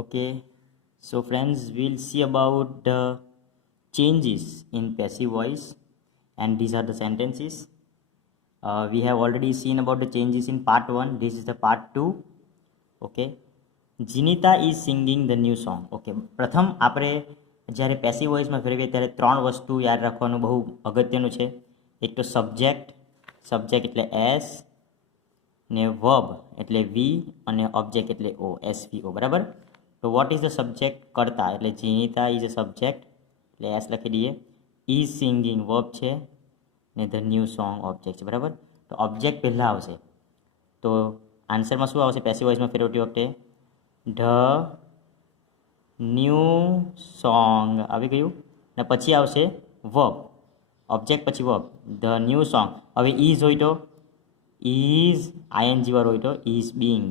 Okay, so friends, we'll see about the changes in passive voice, and these are the sentences. We have already seen about the changes in part 1. This is the part 2. Okay, Jinita is singing the new song. Okay, પ્રથમ આપણે જ્યારે passive વોઇસમાં ફેરવીએ ત્યારે ત્રણ વસ્તુ યાદ રાખવાનું બહુ અગત્યનું છે. એક તો સબ્જેક્ટ એટલે એસ, ને વર્બ એટલે વી, અને ઓબ્જેક્ટ એટલે ઓ, SVO. બરાબર. તો વોટ ઇઝ ધ સબ્જેક્ટ? કરતા એટલે જીનિતા ઇઝ અ સબ્જેક્ટ એટલે એસ લખી દઈએ. ઇઝ સિંગિંગ વર્બ છે, ને ધ ન્યૂ સોંગ ઓબ્જેક્ટ છે. બરાબર. તો ઓબ્જેક્ટ પહેલાં આવશે, તો આન્સરમાં શું આવશે? પેસિવ વોઇસમાં ફેરવતી વખતે ધ ન્યૂ સોંગ આવી ગયું, ને પછી આવશે વર્બ, ઓબ્જેક્ટ પછી વર્બ, ધ ન્યૂ સોંગ. હવે ઇઝ હોય તો ઇઝ આઈએનજી વાળો હોય તો is being,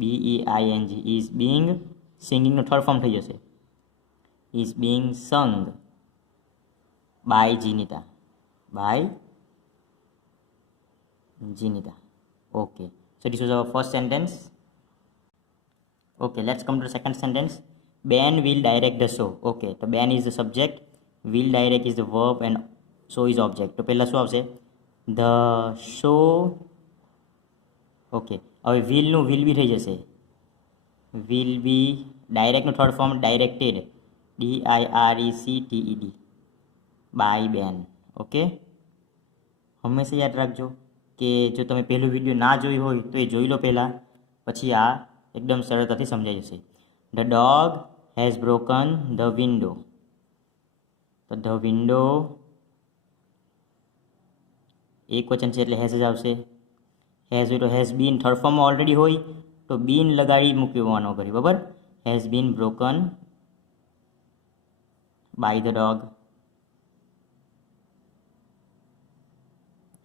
BEING, is being સિંગિંગનું થર્ડ ફોર્મ થઈ જશે, is being sung by Jinita, Okay, so this was our first sentence. Okay, let's come to the second sentence. Ben will direct the show. Okay, so Ben is the subject, will direct is the verb, and show is object. તો પહેલા શું આવશે? The show. Okay, હવે વિલનું will be થઈ જશે, will be. ડાયરેક્ટનું third form directed, DIRECTED, by Ben. Okay, હંમેશા યાદ રાખજો કે જો તમે પહેલું વિડીયો ના જોઈ હોય તો એ જોઈ લો પહેલાં, પછી આ એકદમ સરળતાથી સમજાઈ જશે. The dog has broken the window. તો ધ વિન્ડો એક વચન છે એટલે હેઝ જ આવશે. હેઝ હોય તો હેઝ બીન થર્ડ ફોર્મમાં ઓલરેડી હોય તો બીન લગાડી મૂકવાનો કરી. બરાબર. Has been broken by the dog.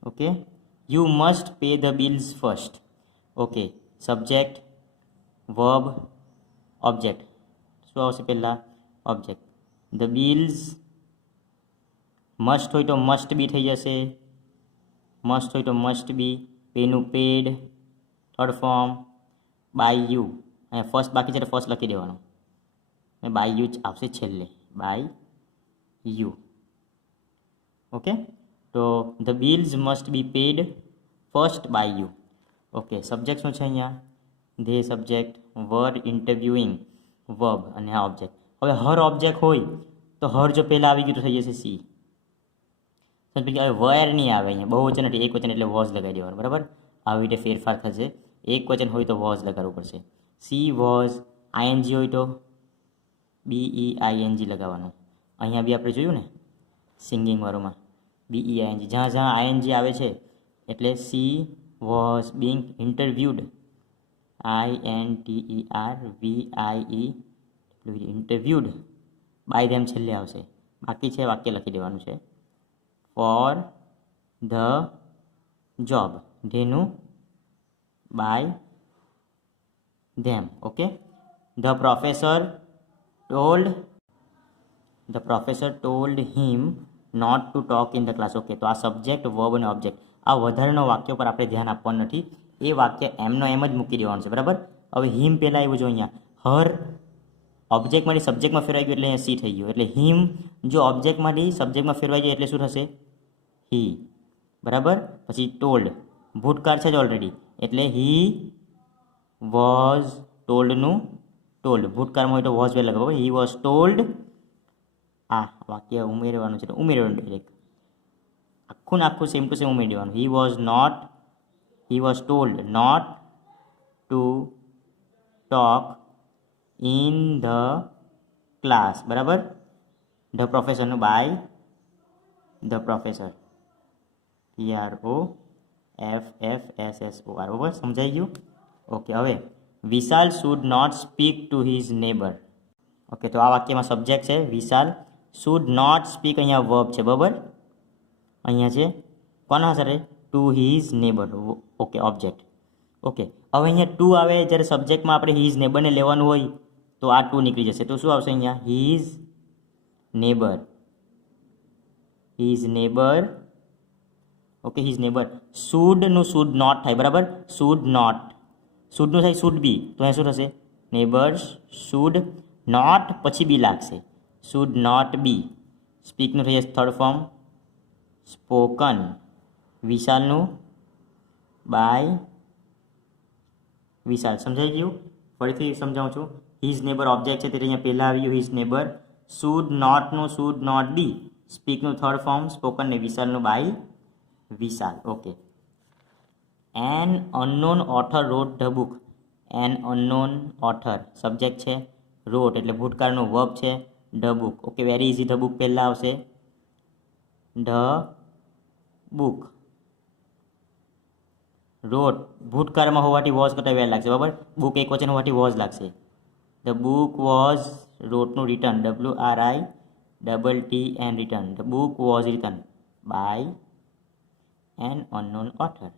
Okay, you must pay the bills first. Okay, subject, verb, object. શું આવશે પહેલાં? ઓબ્જેક્ટ. ધ બિલ્સ, મસ્ટ હોય તો મસ્ટ બી થઈ જશે, મસ્ટ હોય તો મસ્ટ બી. પેનું paid third form, by you. અને ફર્સ્ટ બાકી છે તો ફર્સ્ટ લખી દેવાનું, અને બાય યુ જ આવશે છેલ્લે, બાય યુ. ઓકે, તો the bills must be paid first by you. Okay, subject શું છે અહીંયા? They subject, were interviewing verb, અને આ ઓબ્જેક્ટ. હવે હર ઓબ્જેક્ટ હોય તો હર જો પહેલાં આવી ગયું તો થઈ જશે સી. હવે વર નહીં આવે અહીંયા, બહુ વચન એટલે એક વચન એટલે વોઝ લગાવી દેવાનું. બરાબર. આવી રીતે ફેરફાર થશે. એક વચન હોય તો વોઝ લગાડવું પડશે. She was. આઈએનજી હોય તો BEING લગાવવાનું. અહીંયા બી આપણે જોયું ને સિંગિંગવાળુંમાં BEING, જ્યાં જ્યાં ING આવે છે એટલે she was being interviewed, INTERVIE, interviewed by them છેલ્લે આવશે. બાકી છે વાક્ય લખી દેવાનું છે. ફોર ધ જોબ, ધેનું by them. Okay, the professor told him not to talk in the class. Okay, તો આ સબ્જેક્ટ, વર્બ અને ઓબ્જેક્ટ, આ વધારાના વાક્યો પર આપણે ધ્યાન આપવાનું નથી. એ વાક્ય એમનો એમ જ મૂકી દેવાનું છે. બરાબર. હવે હિમ પહેલાં આવ્યું જો અહીંયા, હર ઓબ્જેક્ટમાંથી સબ્જેક્ટમાં ફેરવાઈ ગયું એટલે અહીંયા સી થઈ ગયું. એટલે હિમ જો ઓબ્જેક્ટમાંથી સબ્જેક્ટમાં ફેરવાઈ જાય એટલે શું થશે? હી. બરાબર. પછી ટોલ્ડ, ભૂતકાળ છે જ ઓલરેડી એટલે હી વોઝ. ટોલ્ડનું ટોલ્ડ ભૂતકાળમાં હોય તો વોઝ વેલ લગાવો. હી વોઝ ટોલ્ડ. આ વાક્ય ઉમેરવાનું છે તો ઉમેરવાનું ડાયરેક્ટ, આખું ને આખું સેમ ટુ સેમ ઉમેરી દેવાનું. He was told not to talk in the class. બરાબર. ધ પ્રોફેસરનું બાય ધ પ્રોફેસર, PROFESSOR. બરાબર, સમજાઈ ગયું? ઓકે, હવે Vishal should not speak to his neighbour. Okay, તો આ વાક્યમાં સબ્જેક્ટ છે વિશાલ, શુડ નોટ સ્પીક અહીંયા વર્બ છે. બરાબર. અહીંયા છે કોના સાથે? To his neighbour. Okay, object. Okay, હવે અહીંયા ટુ આવે જ્યારે સબ્જેક્ટમાં આપણે હિઝ નેબરને લેવાનું હોય તો આ ટુ નીકળી જશે. તો શું આવશે અહીંયા? His neighbour. Okay, his neighbour. શુડનું શુડ નોટ થાય. બરાબર. શુડનું થાય શુડ બી, તો અહીંયા શું થશે? નેબર્સ શુડ નોટ પછી બી લાગશે, શુડ નોટ બી. સ્પીકનું થઈ જશે થર્ડ ફોર્મ સ્પોકન, વિશાલનું બાય વિશાલ. સમજાઈ ગયું? ફરીથી સમજાવું છું. હિઝ નેબર ઓબ્જેક્ટ છે તે અહીંયા પહેલાં આવી ગયું હિઝ નેબર. શુડ નોટનું શુડ નોટ બી, સ્પીકનું થર્ડ ફોર્મ સ્પોકન ને વિશાલનું by Vishal. Okay. An unknown author wrote the book. An unknown author subject છે, રોટ એટલે ભૂતકાળનું વર્બ છે, the book. Okay, very easy. The book પહેલાં આવશે, ધ બુક. રોટ ભૂતકાળમાં હોવાથી વોઝ કરતાં વેર લાગશે, બરાબર. બુક એક વચન હોવાથી વોઝ લાગશે. ધ બુક વોઝ રોટનું return WRITTN return. The book was return by an unknown author.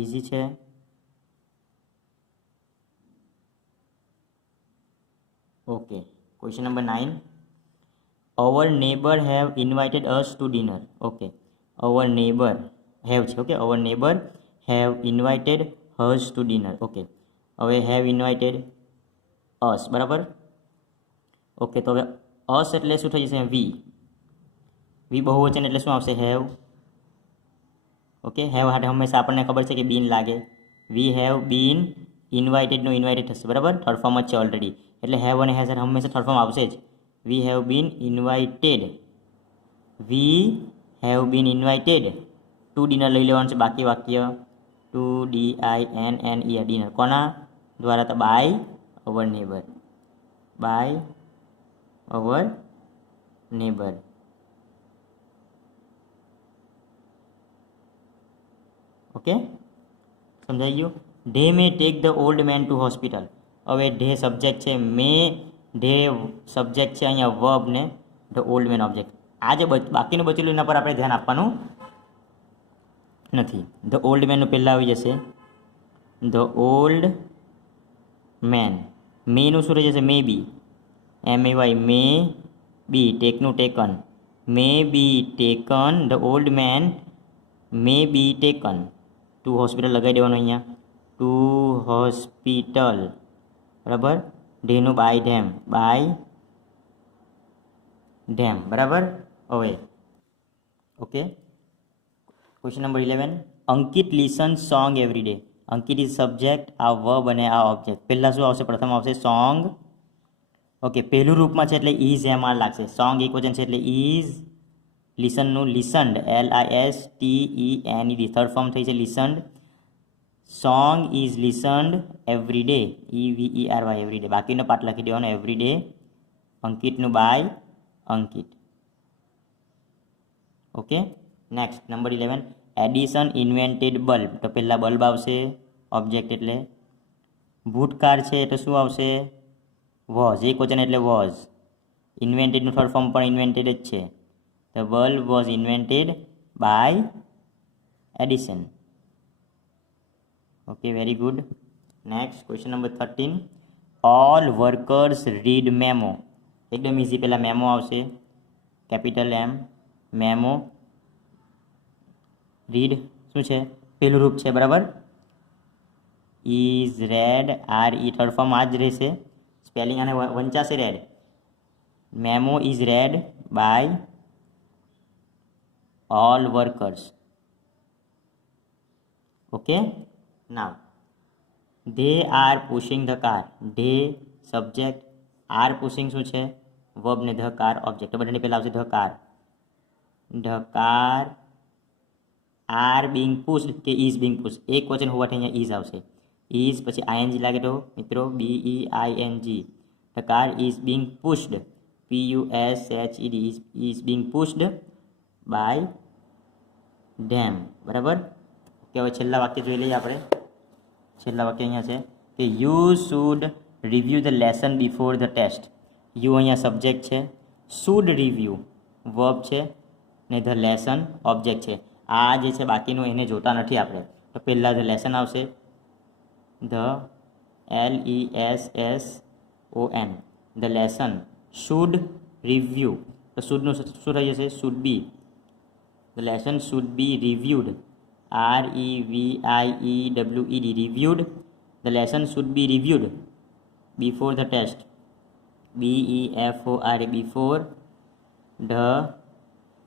Easy છે. Okay, question number 9. Our neighbour have invited us to dinner. Okay, our neighbour have છે. Okay, our neighbour have invited hers to dinner. Okay, હવે have invited us, બરાબર. Okay, તો હવે અસ એટલે શું થઈ જશે? વી. વી બહુવચન એટલે શું આવશે? હેવ. ઓકે, હેવ હાટે હંમેશા આપણને ખબર છે કે બીન લાગે. વી હેવ બીન ઇન્વાઇટેડનું ઇન્વાઇટેડ થશે, બરાબર. થર્ડ ફોર્મ જ છે ઓલરેડી, એટલે હેવ અને હેઝ હંમેશા થર્ડ ફોર્મ આવશે જ. We have been invited, we have been invited to dinner લઈ લેવાનું છે બાકી વાક્ય. To DINNER dinner. કોના દ્વારા? તો by our neighbour, by our neighbour. Okay, સમજાઈ ગયું? They may take the old man to hospital. હવે ધે સબ્જેક્ટ છે, મે ધે સબ્જેક્ટ છે, અહીંયા વર્બ ને ધ ઓલ્ડ મેન ઓબ્જેક્ટ. આ જે બાકીનું બચેલું એના પર આપણે ધ્યાન આપવાનું નથી. ધ ઓલ્ડ મેનનું પહેલાં આવી જશે ધ ઓલ્ડ મેન. મેનું શું રહી જશે? May be, MAY, may be. ટેકનું taken, may be taken. The old man may be taken to hospital લગાવી દેવાનું અહીંયા, ટુ હોસ્પિટલ, બરાબર. ધેનું બાય ધેમ, બાય ધેમ, બરાબર. હવે okay, question number 11. Ankit listen song every day. Ankit is subject, આ verb અને આ ઓબ્જેક્ટ. પહેલાં શું આવશે? પ્રથમ આવશે સોંગ. ઓકે, પહેલું રૂપમાં છે એટલે ઇઝ એમાં લાગશે. સોંગ એક વચન છે એટલે ઇઝ. લિસનનું લિસન્ડ, LISTENED થર્ડ ફોર્મ થઈ છે લિસન્ડ. Song is લિસન્ડ every day, EVERY every day. બાકીનો પાર્ટ લખી દેવાનો every day. અંકિતનું by Ankit. Okay, next number 11. Edison invented bulb. તો પહેલાં બલ્બ આવશે ઓબ્જેક્ટ એટલે. ભૂતકાળ છે તો શું આવશે? વોઝ, એક વચન એટલે વોઝ. ઇન્વેન્ટેડનું થર્ડ ફોર્મ પણ ઇન્વેન્ટેડ જ છે. The bulb was invented by Edison. Okay, very good. Next question number 13. All workers read memo. એકદમ ઇઝી. પહેલાં મેમો આવશે, કેપિટલ M, મેમો. રીડ શું છે? પહેલું રૂપ છે, બરાબર. Is read, RE third form આ જ રહેશે. સ્પેલિંગ આને વંચાશે read. Memo is read by all workers. Okay, now they are pushing the car. They subject, R pushing શું છે? વર્બ ને ધ કાર ઓબ્જેક્ટ. બધાની પહેલાં આવશે the car. The car are being pushed કે ઇઝ બિંગ પુશ્ડ, એક વચન હોવાથી અહીંયા ઇઝ આવશે. ઇઝ પછી ING લાગે તો મિત્રો BEING. The car is being pushed, PUSHED, is being pushed by them, બરાબર. ઓકે, હવે છેલ્લા વાક્ય જોઈ લઈએ આપણે. છેલ્લા વાક્ય અહીંયા છે કે you should review the lesson before the test. You અહીંયા સબ્જેક્ટ છે, શુડ રિવ્યૂ વર્બ છે ને ધ લેસન ઓબ્જેક્ટ છે. આ જે છે બાકીનું એને જોતા નથી આપણે. તો પહેલાં ધ લેસન આવશે, the LESSON, the lesson. Should review, તો શુડનું શું થઈ જશે? Should be. The lesson should be reviewed, REVIEWED, reviewed The lesson should be reviewed before the test. BEFOR, before the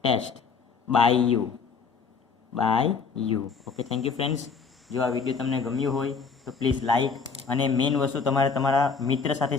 test, by you. Okay, thank you friends. જો આ video તમને ગમ્યો હોય તો પ્લીઝ લાઈક, અને મેઇન વસ્તુ તમારે તમારા મિત્ર સાથે